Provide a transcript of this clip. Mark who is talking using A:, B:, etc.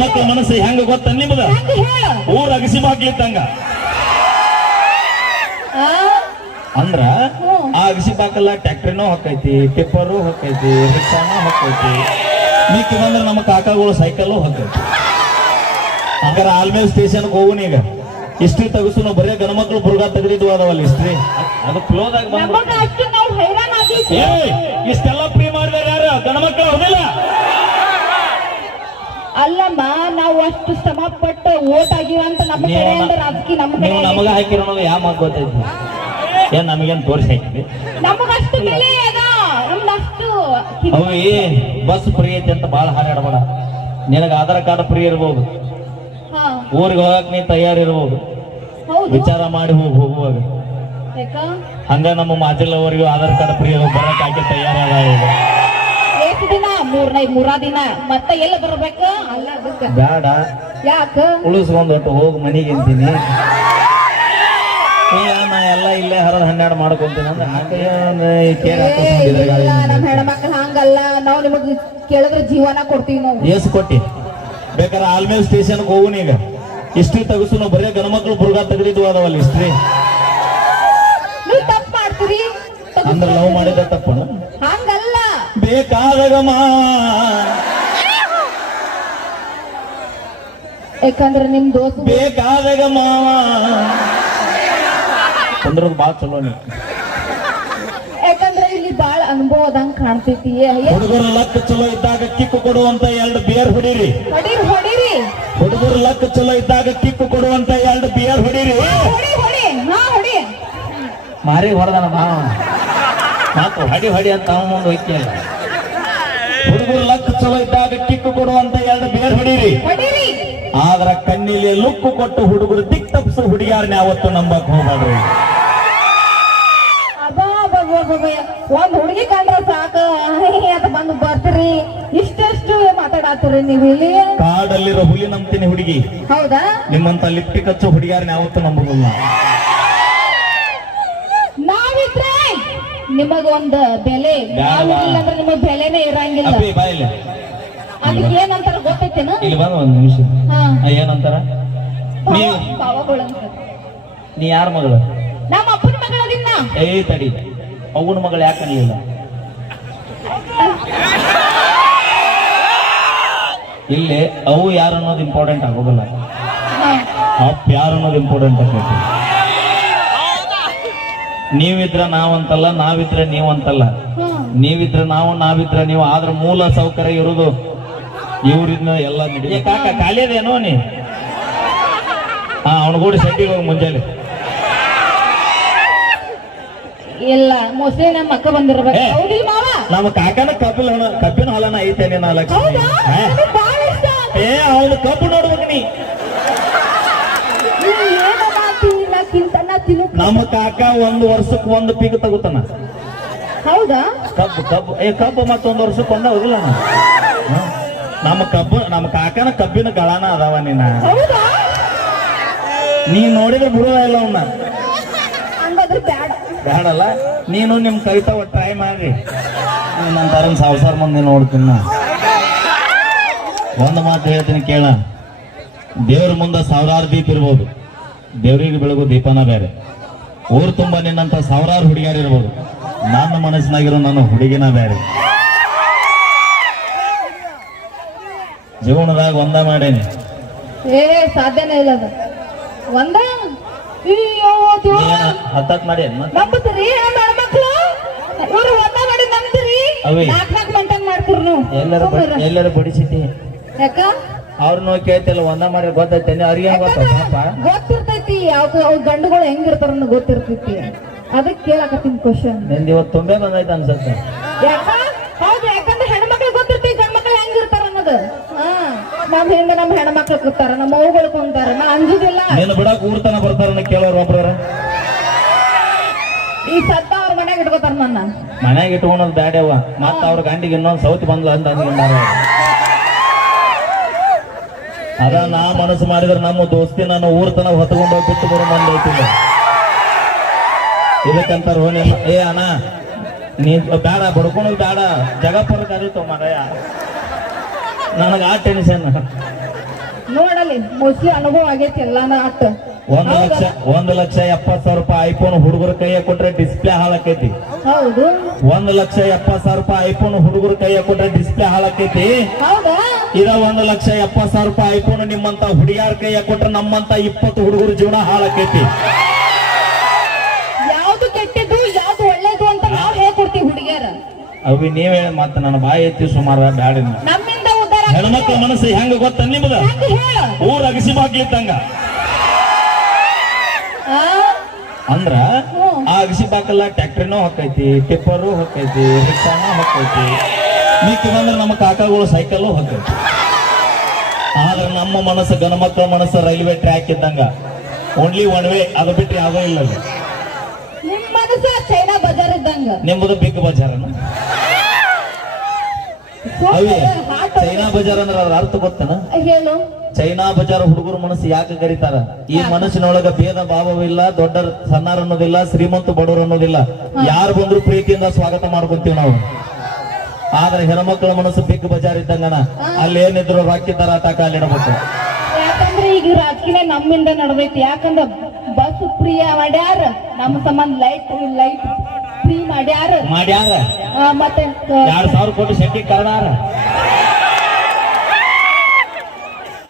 A: ಹೆಣ್ಮಕ್ಳ ಮನಸ್ಸು ಹೆಂಗ ಗೊತ್ತ ನಿಮ್ದ?
B: ಊರ ಹೇಳ?
A: ಊರ್ ಅಗಸಿ ಬಾಗ್ಲಿತ್ತಂಗ
B: ಆ?
A: ಅಂದ್ರ ಆ ಅಗಸಿ ಬಾಕಲ್ಲ ಟ್ಯಾಕ್ಟ್ರಿನೂ ಹೊಕ್ಕೈತಿ ಟಿಪ್ಪರು ಹೊಕ್ಕೈತಿ ರಿಕ್ಷಾನೂ ಹೊಕ್ಕೈತಿ. ಮಿಕ್ಕಿ ಬಂದ್ರೆ ನಮ್ಮ ಕಾಕಾಗಳು ಸೈಕಲ್ಲು ಹೊಕ್ಕೈತಿ. ಹಂಗಾರ ಆಲ್ಮೇಲ್ ಸ್ಟೇಷನ್ಗೆ ಹೋಗುನ್ ಈಗ. ಹಿಸ್ಟ್ರಿ ತಗಸುನು ಬರೇ ಗಣಮಕ್ಳು ಬುರ್ಗಾ ತೆಗೆದಿದ್ವು ಅದಾವಲ್ಲ ಹಿಸ್ಟ್ರಿ? ಅದು ಕ್ಲೋಸ್ ಆಗಿ ಬಂದು
B: ನಾವು
A: ಇಷ್ಟೆಲ್ಲ ಫ್ರೀ ಮಾಡಿದಾರೆ ಯಾರು? ಗಣಮಕ್ಳು ಹೌದಿಲ್ಲ?
B: ಅಲ್ಲಮ್ಮ ನಾವು ಅಷ್ಟು ಶ್ರಮ ಪಟ್ಟು ಓಟ್ ಆಗಿವ ಅಂತ ನಮ್ಮ
A: ಕಡೆ
B: ರಾಜಕೀಯ ನಮ್ಮ
A: ನೀವು ನಮಗ ಹಾಕಿರೋ ಯಾವ ಮಗ ಗೊತ್ತೈತಿ ಏನ್ ನಮಗೇನ್ ತೋರಿಸಿ ಹಾಕಿದ್ವಿ
B: ನಮಗಷ್ಟು ಬೆಲೆ ಅದ ನಮ್ದಷ್ಟು
A: ಅವು ಏ ಬಸ್ ಫ್ರೀ ಐತಿ ಅಂತ ಬಾಳ ಹಾರಾಡಬೇಡ ನಿನಗ ಆಧಾರ್ ಕಾರ್ಡ್ ಫ್ರೀ ಇರ್ಬೋದು. ಊರಿಗೆ ಹೋಗಕ್ ನೀ ತಯಾರಿರ್ಬೋದು ವಿಚಾರ ಮಾಡಿ ಹೋಗಿ ಹೋಗುವಾಗ ಹಂಗ. ನಮ್ಮ ಮಾಜಿಲ್ ಅವರಿಗೂ ಆಧಾರ್ ಕಾರ್ಡ್ ಫ್ರೀ ಬರಕ್ ಹಾಕಿ ತಯಾರಾದ
B: ದಿನ ಮೂರ್ನೈ ಮೂರಾ ದಿನ. ಮತ್ತೆ ಎಲ್ಲ ಬರ್ಬೇಕ? ಅಲ್ಲ ಅದಕ್ಕ.
A: ಬೇಡ
B: ಯಾಕ?
A: ಉಳಿಸ್ಕೊಂಡ್ ಒಟ್ಟು ಹೋಗಿ ಮನೆಗೆ ಅಂತೀನಿ. ನಾ ಎಲ್ಲ ಇಲ್ಲೇ ಹರ ಹನ್ನೆರಡು ಮಾಡ್ಕೊಂತೀನಿ. ಅಂದ್ರೆ
B: ಇಲ್ಲ ನಮ್ಮ ಹೆಣ್ಮಕ್ಳು ಹಂಗಲ್ಲ. ನಾವು ನಿಮಗ್ ಕೇಳಿದ್ರೆ ಜೀವನ ಕೊಡ್ತೀವಿ ನಾವು.
A: ಏಸ್ ಕೊಟ್ಟಿ. ಬೇಕಾದ್ರೆ ಆಲ್ಮೇಲ್ ಸ್ಟೇಷನ್ಗೆ ಹೋಗುನ್ ಈಗ. ಹಿಸ್ಟ್ರಿ ತಗಸುನು ಬರೇ ಗಣಮಕ್ಳು ಬುರ್ಗಾ ತೆಗೆದಿದ್ವು ಅದಾವಲ್ಲ ಹಿಸ್ಟ್ರಿ
B: ನೀವು ತಪ್ಪು ಮಾಡ್ತೀರಿ.
A: ಅಂದ್ರೆ ಲವ್ ಮಾಡಿದ
B: ಹಂಗಲ್ಲ
A: ಬೇಕಾದಗಮ
B: ಯಾಕಂದ್ರೆ ನಿಮ್ ದೋಸ್ತ
A: ಬೇಕಾದಾಗ ಮಾವ ಅಂದ್ರದ್ ಬಾಳ ಚಲೋ ನೀವು
B: ಯಾಕಂದ್ರೆ ಇಲ್ಲಿ ಬಾಳ ಅನುಭವ ಅದಂಗ್ ಕಾಣ್ತೈತಿ
A: ಹುಡುಗರ ಲಕ್ ಚಲೋ ಇದ್ದಾಗ ಕಿಕ್ಕು ಕೊಡುವಂತ ಎರಡು ಬಿಯರ್ ಹೊಡೀರಿ.
B: ಹೊಡೀರಿ ಹೊಡೀರಿ.
A: ಹುಡುಗರ ಲಕ್ ಚಲೋ ಇದ್ದಾಗ ಕಿಕ್ಕು ಕೊಡುವಂತ ಎರಡು ಬಿಯರ್ ಹೊಡೀರಿ. ಮಾರಿ ಹೊಡೆದನ ಮಾವ ಮಾತು ಹಡಿ ಹಡಿ ಅಂತ ಮುಂದೆ ಹೋಯ್ತಿಲ್ಲ ಹುಡುಗರ ಲಕ್ ಚಲೋ ಇದ್ದಾಗ ಕಿಕ್ಕು ಕೊಡುವಂತ ಎರಡು ಬೇರ್ ಹೊಡೀರಿ. ಆದ್ರ ಕಣ್ಣಿಲಿ ಲುಕ್ಕು ಕೊಟ್ಟು ಹುಡುಗರು ದಿಕ್ ತಪ್ಸು ಹುಡುಗಿಯಾರನ್ನ ಯಾವತ್ತು ನಂಬಕ್ ಹೋಗ್ಬೇಡ್ರಿ.
B: ಒಂದ್ ಹುಡುಗಿ ಕಂಡ್ರ ಸಾಕ. ಅಂತ ಬಂದು ಬರ್ತೀರಿ. ಇಷ್ಟೆಷ್ಟು ಮಾತಾಡತ್ತೀರಿ ನೀವು ಇಲ್ಲಿ?
A: ಕಾಡಲ್ಲಿರೋ ಹುಲಿ ನಂಬ್ತೀನಿ ಹುಡುಗಿ.
B: ಹೌದಾ?
A: ನಿಮ್ಮಂತ ಲಿಪ್ಟಿಕ್ ಹಚ್ಚೋ ಹುಡುಗಿಯಾರನ್ನ ಯಾವತ್ತು ನಂಬುದಿಲ್ಲ
B: ನಾವಿದ್ರೆ ನಿಮಗ ಒಂದ್ ಬೆಲೆ
A: ಬ್ಯಾಡವಾ.
B: ಇಲ್ಲ ಅಂದ್ರೆ ನಿಮಗ್ ಬೆಲೆನೇ ಇರಂಗಿಲ್ಲ.
A: ಅಪ್ಪಿ
B: ಅದಕ್ಕೆ ಏನಂತಾರ ಗೊತ್ತೈತೇನ?
A: ಇಲ್ಲಿ ಒಂದ್ ನಿಮಿಷ.
B: ಹಾ.
A: ಆ, ಏನಂತಾರ? ನೀ ಯಾರ ಮಗಳು?
B: ನಮ್ಮ ಅಪ್ಪನ ಮಗಳದಿನ್ನ
A: ಏ ತಡಿ. ಅವನ ಮಗಳು ಯಾಕೆ ಅನ್ಲಿಲ್ಲ? ಇಲ್ಲಿ ಅವು ಯಾರು ಅನ್ನೋದು ಇಂಪಾರ್ಟೆಂಟ್ ಆಗೋಗಲ್ಲ. ಅಪ್ ಯಾರು ಅನ್ನೋದು ಇಂಪಾರ್ಟೆಂಟ್ ಆಗ್ತೈತಿ ನೀವಿದ್ರ ನಾವಂತಲ್ಲ ನಾವಿದ್ರೆ ನೀವಂತಲ್ಲ. ನೀವಿದ್ರೆ ನಾವು ನಾವಿದ್ರೆ ನೀವು. ಆದ್ರ ಮೂಲ ಸೌಕರ್ಯ ಇರುದು ಇವ್ರಿಂದ ಎಲ್ಲ ನಡಿ ಕಾಕ ಖಾಲಿ ಅದೇನೋ ನೀ? ಹಾ ಅವನಗೂಡಿ ಸಡ್ಡಿಗೆ ಹೋಗಿ ಮುಂಜಾನೆ.
B: ಇಲ್ಲ ಮೋಸ್ಟ್ಲಿ ನಮ್ಮ ಅಕ್ಕ ಬಂದಿರ್ಬೇಕು. ಮಾವ?
A: ನಮ್ಮ ಕಾಕನ ಕಬ್ಬಿನ ಕಬ್ಬಿನ ಹೊಲನ ಐತೆ ನೀನು ಲಕ್ಷ್ಮಿ ಏ ಅವನು ಕಬ್ಬು ನೋಡ್ಬೇಕು ನೀ. ನಮ್ಮ ಕಾಕ ಒಂದು ವರ್ಷಕ್ಕೆ ಒಂದು ಪೀಕ್ ತಗೋತಾನ.
B: ಹೌದಾ?
A: ಕಬ್ಬು ಕಬ್ಬು ಏ ಕಬ್ಬು ಮತ್ತೊಂದು ವರ್ಷಕ್ಕೆ ಒಂದ ಹೋಗಿಲ್ಲ. ನಮ್ಮ ಕಬ್ಬು ನಮ್ಮ ಕಾಕನ ಕಬ್ಬಿನ ಗಳಾನ ಅದಾವ ನೀನ ನೀ ನೋಡಿದ್ರೆ ಬಿಡುವ ಇಲ್ಲ ಅವನ್ನ ಬೇಡಲ್ಲ ನೀನು ನಿಮ್ ಕವಿತಾ ಟ್ರೈ ಮಾಡ್ರಿ. ನನ್ನ ತರನ್ ಸಾವಿರ ಮಂದಿ ನೋಡ್ತೀನಿ ನಾ. ಒಂದು ಮಾತು ಹೇಳ್ತೀನಿ ಕೇಳ. ದೇವ್ರ ಮುಂದೆ ಸಾವಿರಾರು ದೀಪ ಇರ್ಬೋದು. ದೇವ್ರಿಗೆ ಬೆಳಗು ದೀಪನ ಬೇರೆ. ಊರು ತುಂಬ ನಿನ್ನಂತ ಸಾವಿರಾರು ಹುಡುಗಿಯರು ಇರ್ಬೋದು. ನನ್ನ ಮನಸ್ಸಿನಾಗಿರೋ ನನ್ನ ಹುಡುಗಿನ ಬೇರೆ. ಜೀವನದಾಗ ಒಂದ ಮಾಡೇನಿ.
B: ಏ ಸಾಧ್ಯನೇ ಇಲ್ಲ ಅದು. ಒಂದ? ಅಯ್ಯೋ ದೇವ್ರ.
A: ನೀನ ಹತ್ತತ್ ಮಾಡಿ ಮತ್ತೆ?
B: ನಂಬುತ್ತೀರಿ? ನಮ್ಮ ಹೆಣ್ಮಕ್ಳು ಇವ್ರು ಒಂದ ಮಾಡಿ ನಂಬ್ತೀರಿ?
A: ಅವಿ.
B: ನಾಲ್ಕ್ ನಾಲ್ಕು ಮಂಟನ್ ಮಾಡ್ತೀರಿ ನೀವು.
A: ಎಲ್ಲರೂ ಬ- ಎಲ್ಲರೂ ಬಡಿಸಿದ್ದಿ
B: ಯಾಕ?
A: ಅವ್ರನ್ನ ಕೇಳ್ತಿಲ್ಲ ಒಂದ ಮಾಡಿ ಗೊತ್ತೈತೆ ಅವ್ರಿಗೆ ಗೊತ್ತ
B: ಗೊತ್ತಿರ್ತೈತಿ ಯಾವ್ದು ಅವ್ ಗಂಡುಗಳು ಹೆಂಗಿರ್ತಾರ ಗೊತ್ತಿರ್ತೈತಿ. ಅದಕ್ಕೆ ಕೇಳಕತ್ತೀನಿ
A: ಕ್ವಶನ್ನಿಂದ ಇವತ್ತು ತುಂಬೆ ಬಂದೈತೆ ಅನ್ಸುತ್ತೆ.
B: ಯಾಕ? ಹೌದು ಯಾಕಂದ್ರೆ ಹೆಣ್ಮಕ್ಳಿಗೆ ಗೊತ್ತಿರ್ತೈತಿ ಗಂಡ್ಮಕ್ಳು ಹೆಂಗಿರ್ತಾರ ಅನ್ನೋದು. ಹಾ ನಮ್ ಹಿಂದೆ ನಮ್ ಹೆಣ್ಮಕ್ಳು ಕೂತಾರ ನಮ್ಮ ಅವುಗಳು ಕುಂತಾರ ನಾ ಅಂಜುದಿಲ್ಲ.
A: ನಿನ್ನ ಬಿಡಕ್ ಊರ್ತನ ಬರ್ತಾರ ಕೇಳೋರು ಒಬ್ಬರ
B: ಈ ಸತ್ತ ಅವ್ರ ಮನ್ಯಾಗ ಇಟ್ಕೋತಾರ ನನ್ನ.
A: ಮನ್ಯಾಗ ಇಟ್ಕೊಳೋದು ಬ್ಯಾಡ್ಯವ ಮತ್ತ ಅವ್ರ ಗಂಡಿಗೆ ಇನ್ನೊಂದ್ ಸೌತ್ ಬಂದ್ಲ ಅಂತ ಅಂದ್ಕೊಂಡಾರ ಅದ ನಾ ಮನಸ್ಸು ಮಾಡಿದ್ರೆ ನಮ್ಮ ದೋಸ್ತಿ ನಾನು ಊರ್ತನ ಹೊತ್ಕೊಂಡು ಬಿಟ್ಟು ಬರೋ ಮಂದಿ ಐತಿಲ್ಲ ಇದಕ್ಕಂತಾರ ಹೋನಿ ಏ ಅಣ್ಣ, ನೀ ಬೇಡ ಬಡ್ಕೊಳೋದು ಬೇಡ ಜಗಪುರ ಕರೀತು ಮರಯ ನನಗ ಆ ಟೆನ್ಷನ್
B: ನೋಡಲಿ ಮೋಸ್ಟ್ಲಿ ಅನುಭವ ಆಗೈತಿ ಎಲ್ಲಾನ ಅಟ್ಟ.
A: ಒಂದ್ ಲಕ್ಷ ಒಂದ್ ಲಕ್ಷ ಎಪ್ಪತ್ ಸಾವಿರ ರೂಪಾಯಿ ಐಫೋನ್ ಹುಡುಗರ ಕೈಯ ಕೊಟ್ರೆ ಡಿಸ್ಪ್ಲೇ ಹಾಳಾಕೈತಿ.
B: ಹೌದು.
A: ಒಂದ್ ಲಕ್ಷ ಎಪ್ಪತ್ ಸಾವಿರ ರೂಪಾಯಿ ಐಫೋನ್ ಹುಡುಗರ ಕೈಯ ಕೊಟ್ರೆ ಡಿಸ್ಪ್ಲೇ ಹಾಳಾಕೈತಿ.
B: ಹೌದಾ?
A: ಇದ ಒಂದ್ ಲಕ್ಷ ಎಪ್ಪತ್ ಸಾವಿರ ರೂಪಾಯಿ ಐಫೋನ್ ನಿಮ್ಮಂತ ಹುಡುಗಿಯರ ಕೈಯ ಕೊಟ್ರೆ ನಮ್ಮಂತ ಇಪ್ಪತ್ತು ಹುಡುಗರ ಜೀವನ ಹಾಳಾಕೈತಿ.
B: ಯಾವ್ದು ಕೆಟ್ಟದ್ದು ಯಾವ್ದು ಒಳ್ಳೇದು ಅಂತ ನಾವ್ ಹೇಳ್ಕೊಡ್ತೀವಿ ಹುಡುಗಿಯರ.
A: ಅವಿ ನೀವೇ ಮತ್ತ ನನ್ನ ಬಾಯಿ ಎತ್ತಿ ಸುಮಾರ ಬ್ಯಾಡ ನೀವು.
B: ನಮ್ಮಿಂದ ಉದ್ದಾರ
A: ಹೆಣ್ಮಕ್ಳ ಮನಸ್ಸು ಹೆಂಗ ಗೊತ್ತ ನಿಮ್ದ? ಊರ ಅಗಸಿ
B: ಬಾಗ್ಲಿತ್ತಂಗ?
A: ಅಂದ್ರ ಆ ಅಗಸಿ ಬಾಕಲ್ಲ ಟ್ಯಾಕ್ಟ್ರಿನೂ ಹೊಕ್ಕೈತಿ ಟಿಪ್ಪರು ಹೊಕ್ಕೈತಿ ರಿಕ್ಷಾನು ಹೊಕ್ಕೈತಿ. ಮಿಕ್ಕಿದಂದ್ರ ನಮ್ಮ ಕಾಕಾಗಳು ಸೈಕಲ್ಲು ಹೊಕ್ಕೈತಿ. ಆದ್ರೆ ನಮ್ಮ ಮನಸ್ಸು ಗಣಮಕ್ಕಳ ಮನಸ್ಸು ರೈಲ್ವೆ ಟ್ರ್ಯಾಕ್ ಇದ್ದಂಗ. ಓನ್ಲಿ ಒನ್ ವೇ ಅದು ಬಿಟ್ರಿ ಯಾವುದೂ ಇಲ್ಲ
B: ಬಜಾರ್
A: ನಿಮ್ಮದು ಬಿಗ್ ಬಜಾರನ? ಅವಿ ಚೈನಾ ಬಜಾರ್ ಅಂದ್ರೆ ಅದ್ರ ಅರ್ಥ ಗೊತ್ತನ?
B: ಹೇಳು.
A: ಚೈನಾ ಬಜಾರ್ ಹುಡುಗರ ಮನಸ್ಸು ಯಾಕೆ ಕರೀತಾರ? ಈ ಮನಸ್ಸಿನೊಳಗ ಭೇದ ಭಾವವಿಲ್ಲ ದೊಡ್ಡ ಸಣ್ಣರ ಅನ್ನೋದಿಲ್ಲ ಶ್ರೀಮಂತ ಬಡವರು ಅನ್ನೋದಿಲ್ಲ. ಯಾರು ಬಂದ್ರು ಪ್ರೀತಿಯಿಂದ ಸ್ವಾಗತ ಮಾಡ್ಕೊಂತೀವಿ ನಾವು. ಆದ್ರೆ ಹೆಣ್ಮಕ್ಳ ಮನಸ್ಸು ಬಿಗ್ ಬಜಾರ್ ಇದ್ದಂಗನ ಅಲ್ಲಿ ಏನಿದ್ರು ರಾಕಿದ್ದಾರ ತಾಕ ಅಲ್ಲಿ ಇಡಬೇಕು
B: ಯಾಕಂದ್ರೆ ಈಗ ರಾಜಕೀಯ ನಮ್ಮಿಂದ ನಡ್ದೈತಿ. ಯಾಕಂದ್ರ ಬಸ್ ಫ್ರೀ ಮಾಡ್ಯಾರ ನಮ್ಮ ಸಂಬಂಧ ಲೈಟ್ ಲೈಟ್ ಫ್ರೀ ಮಾಡ್ಯಾರ.
A: ಮಾಡ್ಯಾರ.
B: ಮತ್ತೆ
A: ಎರಡ್ ಸಾವಿರ ಕೋಟಿ ಶೆಟ್ಟಿ ಕರ್ದಾರ